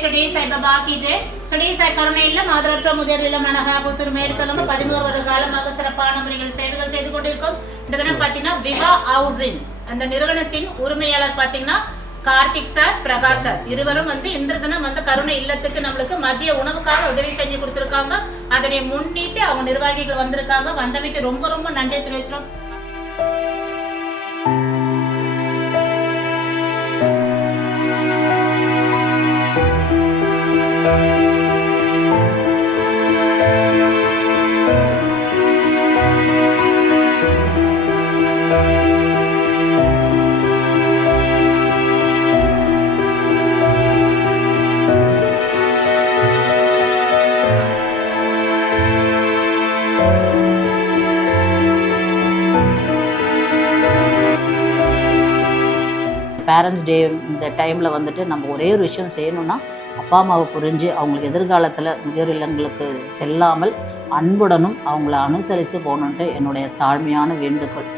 ஸ்ரீ சாய் பாபா கி ஜெய். ஸ்ரீ சாய் கருணையில் மாதரற்ற முதியோர் இல்லம் அனகாபுத்தூர் மேடுதலம் 11 வருட காலமாக சிறப்பான முறையில் சேவைகள் செய்து கொண்டிருக்கோம். இந்த தினம் பார்த்தீங்கன்னா விவா ஹவுசிங் அந்த நிறுவனத்தின் உரிமையாளர் பார்த்தீங்கன்னா கார்த்திக் சார், பிரகாஷ் சார் இருவரும் இன்று தினம் கருணை இல்லத்துக்கு நம்மளுக்கு மதிய உணவுக்காக உதவி செஞ்சு கொடுத்துருக்காங்க. அதனை முன்னிட்டு அவங்க நிர்வாகிகள் வந்திருக்காங்க. வந்தமைக்கு ரொம்ப ரொம்ப நன்றி தெரிவிச்சிடும். பேரண்ட்ஸ் டே இந்த டைமில் நம்ம ஒரே ஒரு விஷயம் செய்யணும்னா, அப்பா அம்மாவை புரிஞ்சு அவங்களுக்கு எதிர்காலத்தில் முதியோர் இல்லங்களுக்கு செல்லாமல் அன்புடனும் அவங்கள அனுசரித்து போகணுன்ட்டு என்னுடைய தாழ்மையான வேண்டுகோள்.